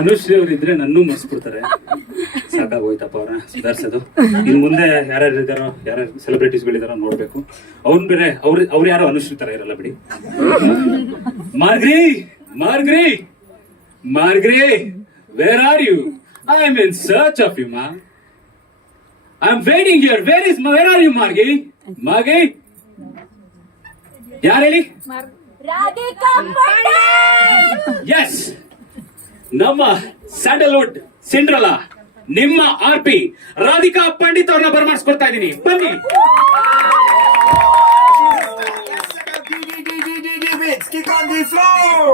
ಅನುಶ್ರೀ ಅವ್ರು ಇದ್ರೆ ನನ್ನೂ ಮರ್ಸ್ಬಿಡ್ತಾರೆ. ಸಾಕಾಗೋಯ್ತಪ್ಪ ಅವ್ರನ್ನ ಸುಧಾರಿಸೋದು. ಇನ್ ಮುಂದೆ ಯಾರ್ಯಾರು ಇದ್ದಾರೋ, ಯಾರ್ಯಾರು ಸೆಲೆಬ್ರಿಟೀಸ್ಗಳಿದಾರೋ ನೋಡ್ಬೇಕು. ಅವ್ನ್ ಬೇರೆ ಅವ್ರು ಯಾರೋ ಅನುಶ್ರೀ ತರ ಇರಲ್ಲ ಬಿಡಿ. Margie, where are you? I am in search of you, ಮಾ. I am waiting here. Where are you, Margie? ಯಾರು ಹೇಳಿ? ಎಸ್, ನಮ್ಮ ಸ್ಯಾಂಡಲ್ವುಡ್ ಸಿಂಡ್ರಲಾ, ನಿಮ್ಮ RP ರಾಧಿಕಾ ಪಂಡಿತ್ ಅವ್ರನ್ನ ಬರಮಾಡಿಸ್ಕೊಡ್ತಾ ಇದ್ದೀನಿ. ಬನ್ನಿ. Kick on the floor!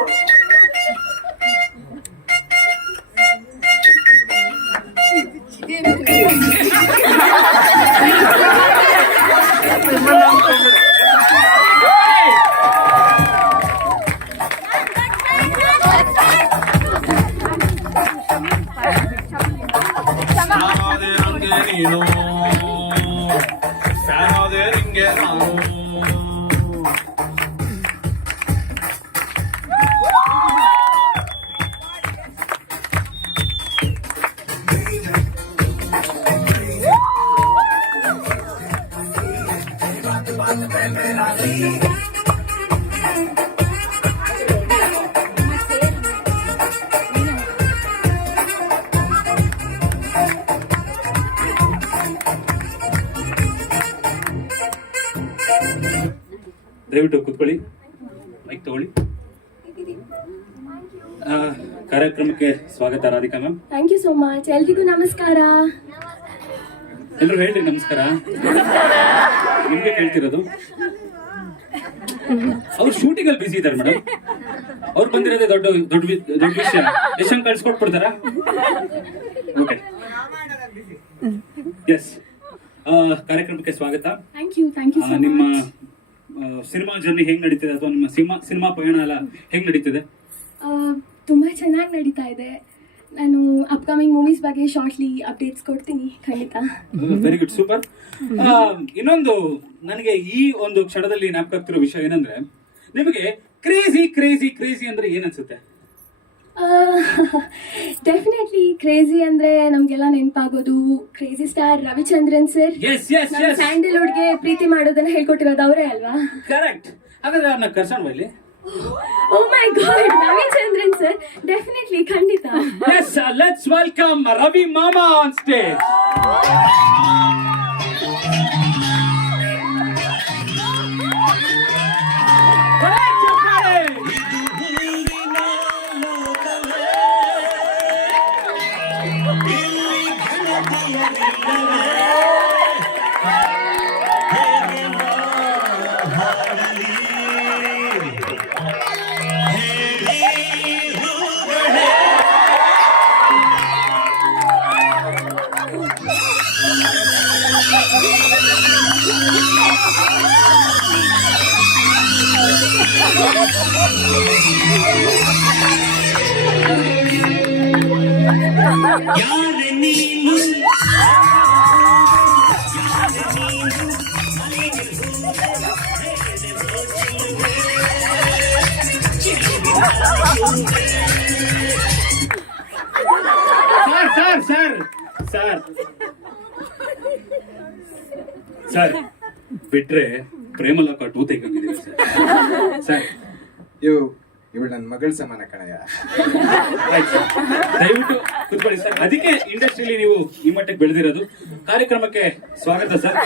ದಯವಿಟ್ಟು ಕೂತ್ಕೊಳ್ಳಿ, ಮೈಕ್ ತಗೊಳ್ಳಿ. ಕಾರ್ಯಕ್ರಮಕ್ಕೆ ಸ್ವಾಗತ Radhika ma'am. Thank you so much. ಎಲ್ರಿಗೂ ನಮಸ್ಕಾರ. ಎಲ್ಲರೂ ಹೇಳ್ರಿ ನಮಸ್ಕಾರ. ನಿಮ್ಗೆ ಕೇಳ್ತಿರೋದು. ಅವ್ರು ಶೂಟಿಂಗ್ ಅಲ್ಲಿ ಬಿಸಿ ಇದ್ದಾರೆ ಮೇಡಮ್. ಅವ್ರು ಬಂದಿರೋದೇ ದೊಡ್ಡ ವಿಷಯ. ಯಶಂಗ್ ಕಳ್ಸಿಕೊಟ್ಬಿಡ್ತಾರ? Okay, yes. ಕಾರ್ಯಕ್ರಮಕ್ಕೆ ಸ್ವಾಗತ. ಥ್ಯಾಂಕ್ ಯು ಸೊ ನಿಮ್ಮ ಮಚ್. ಸಿನಿಮಾ ಜರ್ನಿ ಹೆಂಗ್ ನಡೀತಿದೆ, ಅಥವಾ ನಿಮ್ಮ ಸಿನಿಮಾ ಪಯಣ ಎಲ್ಲ ಹೆಂಗ್ ನಡೀತಿದೆ? ತುಂಬಾ ಚೆನ್ನಾಗಿ ನಡೀತಾ ಇದೆ. ನಾನು ಅಪ್ಕಮಿಂಗ್ ಮೂವೀಸ್ ಬಗ್ಗೆ ಶಾರ್ಟ್ಲಿ ಅಪ್ಡೇಟ್ಸ್ ಕೊಡ್ತೀನಿ ಖಂಡಿತ. Very good, super. ಇನ್ನೊಂದು ನನಗೆ ಈ ಒಂದು ಕ್ಷಣದಲ್ಲಿ ಜ್ಞಾಪಕ ಆಗ್ತಿರೋ ವಿಷಯ ಏನಂದ್ರೆ, ನಿಮಗೆ ಕ್ರೇಜಿ ಅಂದ್ರೆ ಏನನ್ಸುತ್ತೆ? ಡೆಫಿನೆಟ್ಲಿ ಕ್ರೇಜಿ ಅಂದ್ರೆ ನಮ್ಗೆಲ್ಲ ನೆನಪಾಗೋದು ಕ್ರೇಜಿ ಸ್ಟಾರ್ ರವಿಚಂದ್ರನ್ ಸರ್. ಸ್ಯಾಂಡಲ್ವುಡ್ಗೆ ಪ್ರೀತಿ ಮಾಡೋದನ್ನ ಹೇಳ್ಕೊಟ್ಟಿರೋದು ಅವರೇ ಅಲ್ವಾ? ಕರೆಕ್ಟ್. ಹಾಗಾದ್ರೆ ಅವ್ರನ್ನ ಕರ್ಸೋಣ ಇಲ್ಲಿ. ಓ ಮೈ ಗಾಡ್, ರವಿಚಂದ್ರನ್ ಸರ್, ಡೆಫಿನೆಟ್ಲಿ ಖಂಡಿತ. Yes, let's welcome Ravi Mama on stage. Sir ಬಿಟ್ರೆ ಪ್ರೇಮಲಕ ಟೂ ತೆಗಿದ್ದೀರಿ ಸರ್. ಇವಳು ನನ್ನ ಮಗಳ ಸಮಾನ ಕಣಯ್ಯ. ದಯವಿಟ್ಟು ಕೂತ್ಕೊಳ್ಳಿ ಸರ್. ಅದಕ್ಕೆ ಇಂಡಸ್ಟ್ರಿಯಲ್ಲಿ ನೀವು ಈ ಮಟ್ಟಕ್ಕೆ ಬೆಳೆದಿರೋದು. ಕಾರ್ಯಕ್ರಮಕ್ಕೆ ಸ್ವಾಗತ ಸರ್.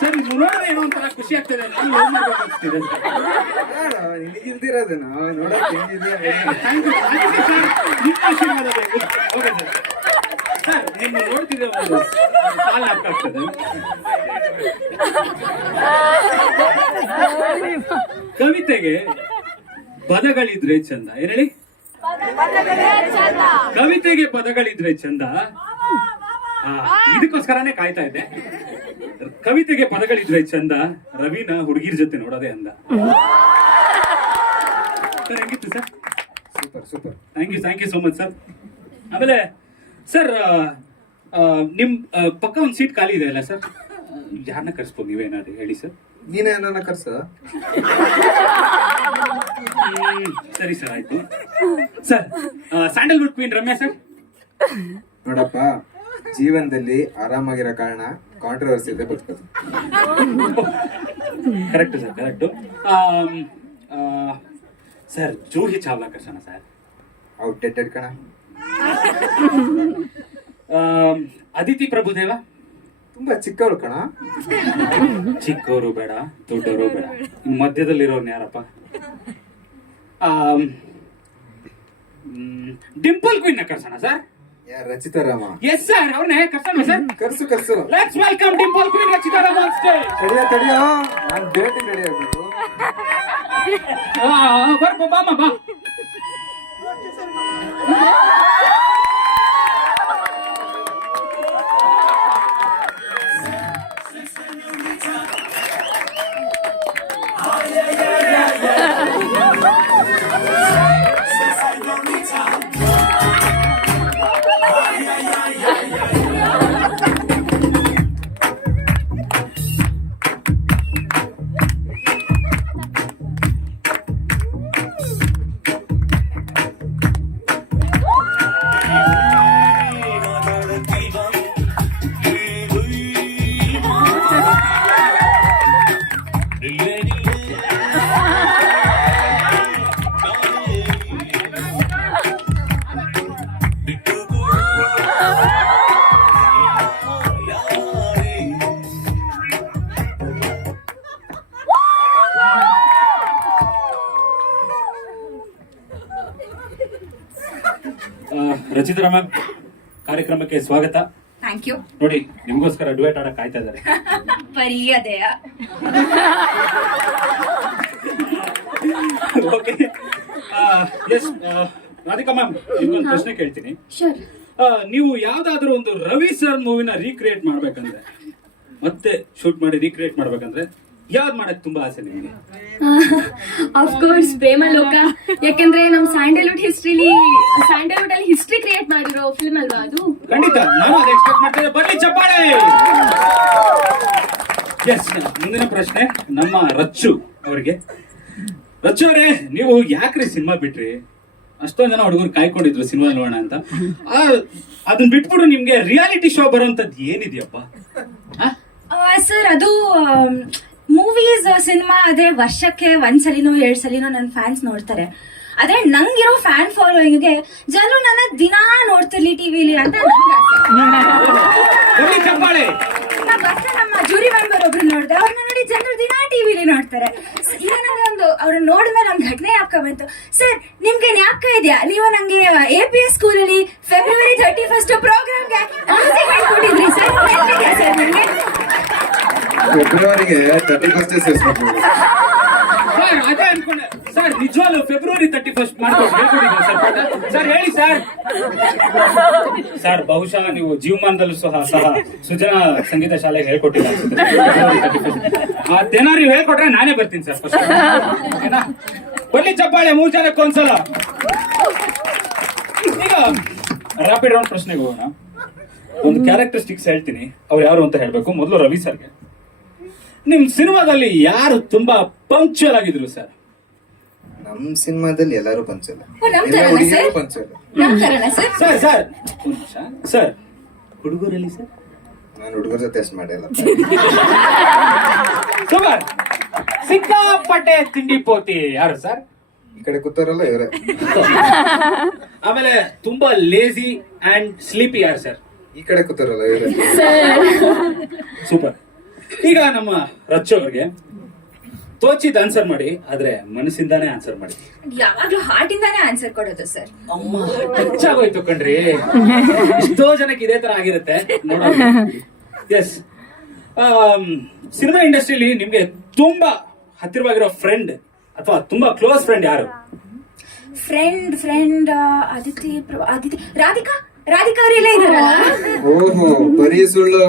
ಸರ್ ನೋಡಿದ್ರೆ ಏನೋ ಒಂಥರ ಖುಷಿ ಆಗ್ತದೆ. ನಿನಗಿಲ್ದಿರೋದನ್ನು ನೋಡಕ್ ಹೆಂಗಿದೆ. ಸರ್ ನಿಮ್ಮ ನೋಡ್ತಿದ್ರೆ ಕಾಲ್ ಆಗ್ತದೆ. ಕವಿತೆಗೆ ಪದಗಳಿದ್ರೆ ಚಂದ. ಏನ್ ಹೇಳಿ? ಕವಿತೆಗೆ ಪದಗಳಿದ್ರೆ ಚಂದ. ಇದಕ್ಕೋಸ್ಕರನೇ ಕಾಯ್ತಾ ಇದ್ದೆ. ಕವಿತೆಗೆ ಪದಗಳಿದ್ರೆ ಚಂದ, ರವಿನ ಹುಡುಗಿರ್ ಜೊತೆ ನೋಡೋದೇ ಅಂದ. ಸರ್ ಹೆಂಗಿತ್ತು sir? Super. Thank you so much sir. ಆಮೇಲೆ ಸರ್ ನಿಮ್ ಪಕ್ಕ ಒಂದು ಸೀಟ್ ಖಾಲಿ ಇದೆ ಅಲ್ಲ ಸರ್? ಯಾರನ್ನ ಕರ್ಸ್ಬೋದು ನೀವೇನಾದ್ರು ಹೇಳಿ ಸರ್. ನೀನೇ ನನ್ನ ಕರ್ಸ ಸರಿ ಸರ್ ಆಯ್ತು sir. Sandalwood queen Ramya sir. ನೋಡಪ್ಪ, ಜೀವನದಲ್ಲಿ ಆರಾಮಾಗಿರೋ ಕಾರಣ ಕಾಂಟ್ರವರ್ಸಿ ಇದೆ ಬದುಕೋದು. Correct sir, correct. Sir Juhi Chawla ಕರ್ಸೋಣ ಸರ್. ಔಟ್ಡೇಟೆಡ್ ಕಣ. ಅದಿತಿ ಪ್ರಭುದೇವ. ತುಂಬಾ ಚಿಕ್ಕವಳು ಕಣ. ಚಿಕ್ಕವರು ಬೇಡ, ದೊಡ್ಡವರು ಬೇಡ, ಇನ್ನು ಮಧ್ಯದಲ್ಲಿರೋರ್ನ ಯಾರಪ್ಪ? ಡಿಂಪಲ್ ಕ್ವೀನ್ ನ ಕರ್ಸೋಣ ಸರ್. ಯಾರು? ರಚಿತಾರಾಮ. ಎಸ್ ಸರ್, ಅವ್ರನ್ನೇ ಕರ್ಸೋಣ ಸರ್. ಕರ್ಸು ಕರ್ಸು. Let's welcome dimple queen Rachita Ram on stage. ತಡಿಯೋ ನಾನು ಡೇಟಿಂಗ್ ರೆಡಿ ಆಗ್ಬೇಕು. ಬರ್ಬೋ ಬಾಮ ಬಾ. ರಚಿತಾ ಮ್ಯಾಮ್, ಕಾರ್ಯಕ್ರಮಕ್ಕೆ ಸ್ವಾಗತ. Thank you. ನೋಡಿ, ನಿಮ್ಗೋಸ್ಕರ ಡುಯೆಟ್ ಆಡಕ್ ಕಾಯ್ತಾ ಇದ್ದಾರೆ. ಬರೀ ಅದೇಯ. ಓಕೆ. ಎಸ್ ರಾಧಿಕಾ ಮ್ಯಾಮ್, ನಿಮ್ಗೊಂದು ಪ್ರಶ್ನೆ ಕೇಳ್ತೀನಿ. ಶೋರ್. ನೀವು ಯಾವ್ದಾದ್ರು ಒಂದು ರವಿ ಸರ್ ಮೂವಿನ ರೀಕ್ರಿಯೇಟ್ ಮಾಡ್ಬೇಕಂದ್ರೆ, ಮತ್ತೆ ಶೂಟ್ ಮಾಡಿ ರೀಕ್ರಿಯೇಟ್ ಮಾಡ್ಬೇಕಂದ್ರೆ ಯಾವ್ದು ಮಾಡಕ್ ತುಂಬಾ ಆಸೆ ನಿಮ್ಗೆ? ಕೋರ್ಸ್ ಪ್ರೇಮಲೋಕ. ಯಾಕಂದ್ರೆ ನಮ್ ಸ್ಯಾಂಡಲ್ವುಡ್ ಅಲ್ಲಿ ಹಿಸ್ಟ್ರಿ ಕ್ರಿಯೇಟ್ ಮಾಡಿರೋ ಫಿಲ್ಮ್ ಅಲ್ವಾ ಅದು? ಖಂಡಿತ, ನಾನು ಅದೇ ಎಕ್ಸ್ಪೆಕ್ಟ್ ಮಾಡ್ತೇನೆ. ಬರ್ಲಿ ಚಪ್ಪಾಳೆ. ಎಸ್, ಮುಂದಿನ ಪ್ರಶ್ನೆ ನಮ್ಮ ರಚ್ಚು ಅವರಿಗೆ. ರಚ್ಚು ಅವರೇ, ನೀವು ಯಾಕ್ರಿ ಸಿನಿಮಾ ಬಿಟ್ರಿ? ಅಷ್ಟೊಂದ್ ಜನ ಹುಡುಗರು ಕಾಯ್ಕೊಂಡಿದ್ರು ಸಿನಿಮಾ ನೋಡೋಣ ಅಂತ. ಅದನ್ನ ಬಿಟ್ಬಿಟ್ಟು ನಿಮ್ಗೆ ರಿಯಾಲಿಟಿ ಶೋ ಬರೋಂಥದ್ದು ಏನಿದೆಯಪ್ಪ? ಸರ್, ಅದು ಮೂವೀಸ್ ಸಿನಿಮಾ ಅದೇ ವರ್ಷಕ್ಕೆ ಒಂದ್ಸಲಿನೋ 2 ಸಲಿನೋ ನನ್ನ ಫ್ಯಾನ್ಸ್ ನೋಡ್ತಾರೆ. ಆದ್ರೆ ನಂಗಿರೋ ಫ್ಯಾನ್ ಫಾಲೋಯಿಂಗ್ಗೆ ಜನರು ನನ್ನ ದಿನಾ ನೋಡ್ತಿರ್ಲಿ ಟಿವಿಲಿ ಅಂತ ನಂಗೆ ಆಸೆ. ನಮ್ಮ ಜೂರಿ ಮೆಂಬರ್ ಒಬ್ರು ನೋಡಿದೆ, ಅವ್ರನ್ನ ನೋಡಿ ಜನರು ದಿನಾ ಟಿವಿಲಿ ನೋಡ್ತಾರೆ. ಈಗ ನಂಗೆ ಅವ್ರನ್ನ ನೋಡಿದ್ಮೇಲೆ ಒಂದು ಘಟನೆ ಯಾಕ ಬಂತು. ಸರ್, ನಿಮ್ಗೆ ಜ್ಞಾಪಕ ಇದೆಯಾ, ನೀವು ನಂಗೆ APS ಸ್ಕೂಲಲ್ಲಿ ಫೆಬ್ರವರಿ 31 ಪ್ರೋಗ್ರಾಮ್ಗೆ ಹೇಳ್ಕೊಟ್ಟಿದ್ರಿ ಸರ್. ನೆನಪಿದ್ಯಾ ಸರ್ ನಿಮ್ಗೆ? ಫೆಬ್ರವರಿಗೆ 31 ಸೇರಿಸ್ಬೇಕು. ಸರ್, ಅದೇ ಅನ್ಕೊಂಡೆ ಸರ್. ನಿಜವಾಗ್ಲೂ ಫೆಬ್ರವರಿ 31 ಮಾಡ್ಕೊಟ್ಟಿದ್ದೀರಾ ಸರ್? ಸರ್ ಹೇಳಿ ಸರ್. ಸರ್, ಬಹುಶಃ ನೀವು ಜೀವಮಾನದಲ್ಲೂ ಸಹ ಸುಜನಾ ಸಂಗೀತ ಶಾಲೆಗೆ ಹೇಳ್ಕೊಟ್ಟಿಲ್ಲ ಅನ್ಸುತ್ತೆ. ಅದೇನಾರು ನೀವು ಹೇಳ್ಕೊಟ್ರೆ ನಾನೇ ಬರ್ತೀನಿ ಸರ್ ಫಸ್ಟ್. ಬರ್ಲಿ ಚಪ್ಪಾಳೆ 3 ಜನಕ್ಕೆ ಒಂದ್ಸಲ. ಈಗ ರ್ಯಾಪಿಡ್ ರೌಂಡ್ ಪ್ರಶ್ನೆಗೆ ಹೋಗೋಣ. ಒಂದು ಕ್ಯಾರೆಕ್ಟರಿಸ್ಟಿಕ್ಸ್ ಹೇಳ್ತೀನಿ, ಅವ್ರು ಯಾರು ಅಂತ ಹೇಳ್ಬೇಕು. ಮೊದಲು ರವಿ ಸರ್ಗೆ. ನಿಮ್ ಸಿನಿಮಾದಲ್ಲಿ ಯಾರು ತುಂಬಾ ಪಂಕ್ಚುಯಲ್ ಆಗಿದ್ರು ಸರ್? ನಮ್ ಸಿನಿಮಾದಲ್ಲಿ ಎಲ್ಲರೂ ಪಂಚಲ್ಲ, ನಮ್ ಎಲ್ಲ ತರನ ಹುಡುಗಿಯರು ಸರ್? ಪಂಚಲ್ಲ. ನಮ್ ತರನ ಸರ್? ಸರ್ ಸರ್ ಒಂದ್ ನಿಮಿಷ. ಸರ್, ಹುಡುಗರಲ್ಲಿ ಸರ್? ನಾನು ಹುಡುಗರ ಜೊತೆ ಅಷ್ಟು ಮಾಡಿಲ್ಲ. ಸೂಪರ್. ಸಿಕ್ಕಾಪಟ್ಟೆ ತಿಂಡಿ ಪೋತಿ ಯಾರು ಸರ್? ಈ ಕಡೆ ಕೂತಾರಲ್ಲ ಇವರೇ. ಆಮೇಲೆ ತುಂಬಾ ಲೇಜಿ ಅಂಡ್ ಸ್ಲೀಪಿ ಯಾರು ಸರ್? ಈ ಕಡೆ ಕೂತಾರಲ್ಲ ಇವರೇ. ಸೂಪರ್. ಈಗ ನಮ್ಮ ರಚ್ಚು ಅವ್ರಿಗೆ ತೋಚಿದ್ ಆನ್ಸರ್ ಮಾಡಿ, ಆದ್ರೆ ಮನಸ್ಸಿಂದಾನೇ ಆನ್ಸರ್ ಮಾಡಿ. ಯಾವಾಗ್ಲೂ ಹಾರ್ಟ್ ಇಂದಾನೇ ಆನ್ಸರ್ ಕೊಡೋದು ಸರ್. ಅಮ್ಮ, ಟಚ್ ಆಗೋಯ್ತು ಕಣ್ರಿ. ಎಷ್ಟೋ ಜನಕ್ಕೆ ಇದೇ ತರ ಆಗಿರುತ್ತೆ ನೋಡೋಣ. ಎಸ್, ಸಿನಿಮಾ ಇಂಡಸ್ಟ್ರಿಲಿ ನಿಮ್ಗೆ ತುಂಬಾ ಹತ್ತಿರವಾಗಿರೋ ಫ್ರೆಂಡ್ ಅಥವಾ ತುಂಬಾ ಕ್ಲೋಸ್ ಫ್ರೆಂಡ್ ಯಾರು? ಫ್ರೆಂಡ್ ಅದಿತಿ ರಾಧಿಕಾ ಅವರೆಲ್ಲ ಇದಾರಲ್ಲ. ಓಹೋ, ಬರೀ ಸುಳ್ಳು.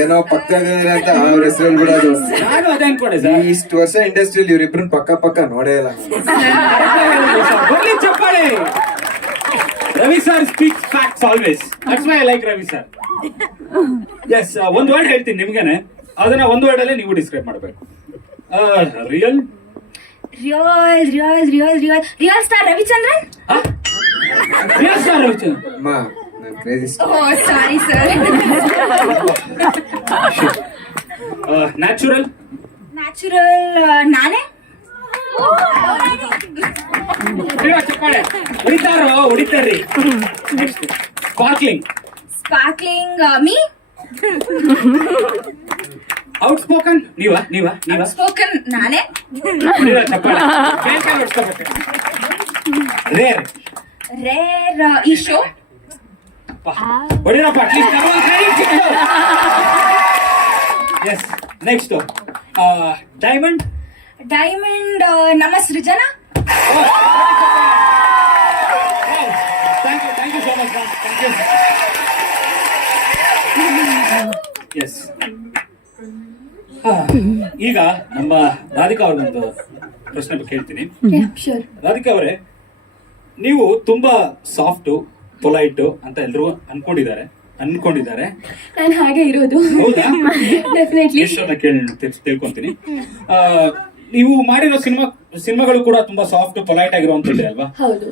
ಏನೋ ಪಕ್ಕದಲ್ಲಿ ಅಂತ ಅವ್ರ ಹೆಸರು ಬಿಡೋದು. ನಾನು ಅದೇ ಅನ್ಕೊಂಡೆ ಸರ್. ಇಷ್ಟು ವರ್ಷ ಇಂಡಸ್ಟ್ರಿಯಲ್ಲಿ ಇವ್ರಿಬ್ರನ್ನ ಪಕ್ಕ ನೋಡೇ ಇಲ್ಲ ನಾನು. ಬರ್ಲಿ ಚಪ್ಪಾಳೆ. Ravi sir speaks facts always. That's why I like Ravi sir. Yes, ಒಂದು ವರ್ಡ್ ಹೇಳ್ತೀನಿ ನಿಮ್ಗೇನೆ, ಅದನ್ನ ಒಂದು ವರ್ಡ್ ಅಲ್ಲೇ ನೀವು ಡಿಸ್ಕ್ರೈಬ್ ಮಾಡಬೇಕು. Real real star Ravichandran. Real star Ravichandran. ಅಮ್ಮ ನಾನು crazy oh sorry sir. Natural ನಾನೇ. ಚಪ್ಪಾಳೆ ಹೊಡಿತಾರ್ರಿ. Sparkling me. ಔಟ್ ಸ್ಪೋಕನ್ ನೀವಾ ಸ್ಪೋಕನ್ ನಾನೇ. ಚಪ್ಪಾಳೆ. ರೇರ್ ಈ ಶೋ. ಹೊಡಿರಪ್ಪ ಅಟ್ಲೀಸ್ಟ್. ಎಸ್ ನೆಕ್ಸ್ಟ್ ಡೈಮಂಡ್ ನಮ್ಮ Srujana. Thank you so much. Yes ಈಗ ನಮ್ಮ ರಾಧಿಕಾ ಅವ್ರಿಗೊಂದು ಪ್ರಶ್ನೆ ಕೇಳ್ತೀನಿ. ಶೋರ್. ರಾಧಿಕಾ ಅವರೇ, ನೀವು ತುಂಬಾ ಸಾಫ್ಟ್ ಪೊಲೈಟ್ ಅಂತ ಎಲ್ರು ಅನ್ಕೊಂಡಿದ್ದಾರೆ. ನಾನು ಹಾಗೆ ಇರೋದು. ಹೌದಾ? ಡೆಫಿನೆಟ್ಲಿ. ಎಷ್ಟನ್ನ ತಿಳ್ಕೊಂತೀನಿ. ನೀವು ಮಾಡಿರೋ ಸಿನಿಮಾಗಳು ಕೂಡ ತುಂಬಾ ಸಾಫ್ಟ್ ಪೊಲೈಟ್ ಆಗಿರುವಂತದ್ದೇ ಅಲ್ವಾ? ಹೌದು.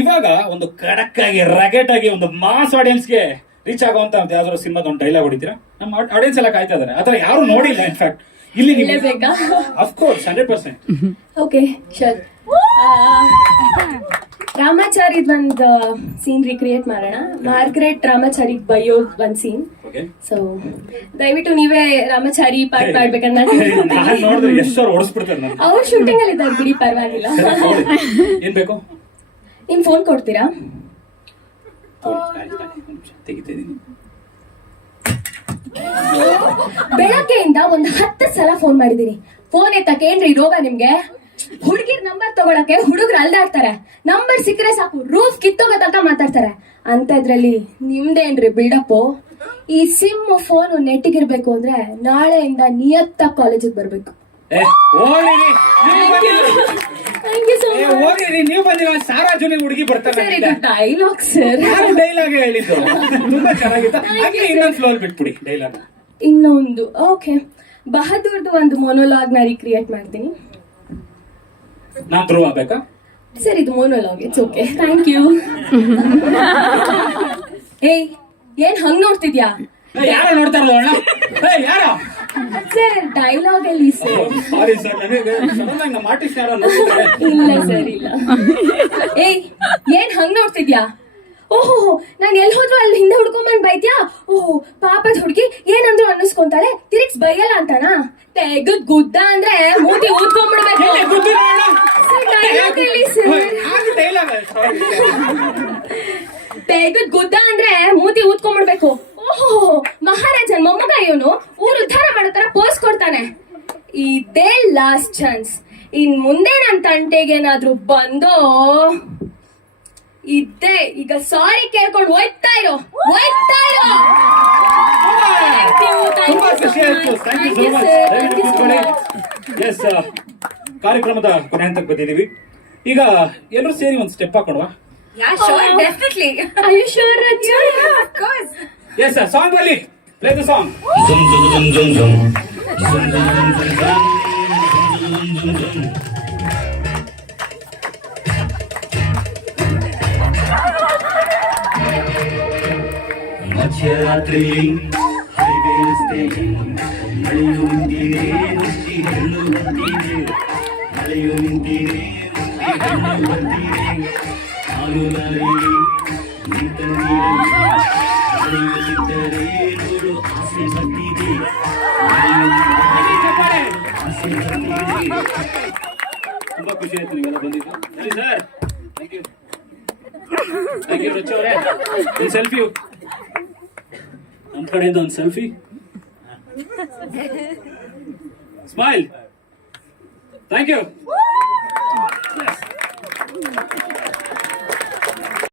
ಇವಾಗ ಒಂದು ಖಡಕ್ ಆಗಿ ರಗೆಟ್ ಆಗಿ ಒಂದು ಮಾಸ್ ಆಡಿಯನ್ಸ್ಗೆ ರೀಚ್ ಆಗುವಂತ ಯಾವ್ದಾದ್ರು ಸಿನಿಮಾದ ಒಂದು ಡೈಲಾಗ್ ಹೊಡಿತೀರಾ? ನಮ್ಮ ಆಡಿಯನ್ಸ್ ಎಲ್ಲ ಕಾಯ್ತಾ ಇದಾರೆ. ಆತರ ಯಾರು ನೋಡಿಲ್ಲ. ಇನ್ಫ್ಯಾಕ್ಟ್ ಇಲ್ಲಿ ಬೇಕಾ? ಅಫ್ಕೋರ್ಸ್ 100%. Okay sure. ರಾಮಾಚಾರಿದ್ ಒಂದು ಸೀನ್ ರಿಕ್ರಿಯೇಟ್ ಮಾಡೋಣ. ಮಾರ್ಗರೆಟ್ ರಾಮಾಚಾರಿ ಬೈಯೋದ್ ಒಂದ್ ಸೀನ್. ಸೊ ದಯವಿಟ್ಟು ನೀವೇ ರಾಮಾಚಾರಿ ಪಾರ್ಟ್ ಮಾಡ್ಬೇಕಂತ ನೋಡಿದ್ರೆ ಎಷ್ಟು ಓಡಿಸ್ಬಿಡ್ತಾರೆ. ಅವ್ರು ಶೂಟಿಂಗ್ ಅಲ್ಲಿ ಇದ್ದಾರೆ ಬಿಡಿ, ಪರವಾಗಿಲ್ಲ. ಏನ್ ಬೇಕು? ನಿಮ್ ಫೋನ್ ಕೊಡ್ತೀರಾ? ತೆಗಿತಿದ್ದೀನಿ. ಬೆಳಗ್ಗೆಯಿಂದ ಒಂದು 10 ಸಲ ಫೋನ್ ಮಾಡಿದೀನಿ. ಫೋನ್ ಎತ್ತಕ್ಕೆ ಏನ್ರಿ ರೋಗ ನಿಮ್ಗೆ? ಹುಡುಗಿರ್ ನಂಬರ್ ತಗೊಳಕ್ಕೆ ಹುಡುಗರು ಅಲ್ದಾಡ್ತಾರೆ. ನಂಬರ್ ಸಿಕ್ಕರೆ ಸಾಕು ರೂಫ್ ಕಿತ್ತೋಗೋ ತನಕ ಮಾತಾಡ್ತಾರೆ. ಅಂತದ್ರಲ್ಲಿ ನಿಮ್ದೇನ್ರಿ ಬಿಲ್ಡಪ್? ಈ ಸಿಮ್ ಫೋನ್ ನೆಟ್ಟಿಗಿರ್ಬೇಕು ಅಂದ್ರೆ ನಾಳೆಯಿಂದ ನಿಯತ್ತ ಕಾಲೇಜಿಗೆ ಬರ್ಬೇಕು. ನೀವು ಬಂದಿರೋ ಸಾರಾ ಜನ ಹುಡುಗಿ ಬರ್ತಾರೆ. Dialogue sir. ಡೈಲಾಗ್ ಹೇಳಿದ್ದು ತುಂಬಾ ಚೆನ್ನಾಗಿತ್ತು. ಹಾಗೆ ಇನ್ನೊಂದು ಫ್ಲೋರ್ ಬಿಟ್ಬಿಡಿ ಡೈಲಾಗ್. ಇನ್ನೊಂದು ಓಕೆ, ಬಹದ್ದೂರ್ದು ಒಂದು ಮೊನೋಲಾಗ್ ನ ರೀಕ್ರಿಯೇಟ್ ಮಾಡ್ತೀನಿ. ನಾನ್ ಥ್ರೂ ಆಗ್ಬೇಕಾ? ಸರ್ ಇದು monologue, it's okay. Thank you. ಏಯ್ ಏನ್ ಹಂಗ್ ನೋಡ್ತಿದ್ಯಾ? ಯಾರೋ ನೋಡ್ತಾ ಇರೋಣ. ಯಾರೋ ಸರ್ ಡೈಲಾಗ್ ಅಲ್ಲಿ ಸರ್. ಸಾರಿ ಸರ್, ನನಗೆ ಸಡನ್ ನಮ್ಮ ಆರ್ಟಿಸ್ಟ್ ಯಾರೋ ನೋಡ್ತಿದ್ದಾರೆ. ಇಲ್ಲ ಸರ್ ಇಲ್ಲ. ಏಯ್ ಏನ್ ಹಂಗ್ ನೋಡ್ತಿದ್ಯಾ? ಓಹೋ ನಾನ್ ಎಲ್ ಹೋದ್ರು ಅಲ್ಲಿ ಹಿಂದೆ ಹುಡ್ಕೊಂಬಂದ್ ಬೈದ್ಯಾ? ಓಹೋ ಪಾಪದ ಹುಡ್ಗಿ ಏನಂದ್ರು ಅನ್ನಿಸ್ಕೊಂತಾಳೆ, ತಿರ್ಗ್ಸ್ ಬೈಯಲ್ಲ ಅಂತಾನಾ? ತೆಗದ್ ಗುದ್ದ ಅಂದ್ರೆ ಮೂತಿ ಊದ್ಕೊಂಡ್ಬಿಡ್ಬೇಕು. ತೆಗದ್ ಗುದ್ದ ಅಂದ್ರೆ ಮೂತಿ ಊದ್ಕೊಂಡ್ಬಿಡ್ಬೇಕು. ಓಹೋ ಮಹಾರಾಜನ್ ಮೊಮ್ಮಗ ಇವನು, ಊರು ಉದ್ಧಾರ ಮಾಡೋ ತರ ಪೋಸ್ ಕೊಡ್ತಾನೆ. ಇದೇ ಲಾಸ್ಟ್ ಚಾನ್ಸ್. ಇನ್ ಮುಂದೆ ನನ್ ತಂಟೆಗೇನಾದ್ರೂ ಬಂದೋ ಇದ್ದೆ ಈಗ ಸಾರಿ ಕೇಳ್ಕೊಂಡು ಹೋಯ್ತಾ ಇರೋ. ತುಂಬಾ ಖುಷಿ ಆಯ್ತು. Thank you so much. Yes, ಕಾರ್ಯಕ್ರಮದ ಕೊನೆ ಹಂತಕ್ಕೆ ಬಂದಿದ್ದೀವಿ. ಈಗ ಎಲ್ಲರೂ ಸೇರಿ ಒಂದು ಸ್ಟೆಪ್ ಹಾಕೊಡುವ. Definitely. Are you sure, Raja? Yeah, of course. Yes sir, song ಬರಲಿ. Play the song. ಮಧ್ಯರಾತ್ರಿ ಹೈವೇ ರಸ್ತೆಯಲ್ಲಿ ಮಳೆಯು ನಿಂತಿದೆ, ನುಚ್ಚಿ ಹೆಣ್ಣು ಬಂದಿದೆ. ಮಳೆಯು ನಿಂತಿದೆ, ನುಚ್ಚಿ ಹೆಣ್ಣು ಬಂದಿದೆ. ಹಾಲು ದಾರಿಯಲ್ಲಿ ನಿಂತ ನೀರಲ್ಲಿ ಮಳೆಯುತ್ತಿದ್ದರೆ ನೋಡು ಆಸೆ ಬಂದಿದೆ. ಆಸೆ ಬಂದಿದೆ. ತುಂಬಾ ಖುಷಿ ಆಯ್ತು ನೀವೆಲ್ಲ ಬಂದಿದ್ದು. ಸರಿ sir, thank you. Thank you Rachu ಅವರೇ. ಒಂದು ಸೆಲ್ಫಿ ನಮ್ಮ ಕಡೆಯಿಂದ, ಒಂದು ಸೆಲ್ಫಿ. ಸ್ಮೈಲ್. Thank you.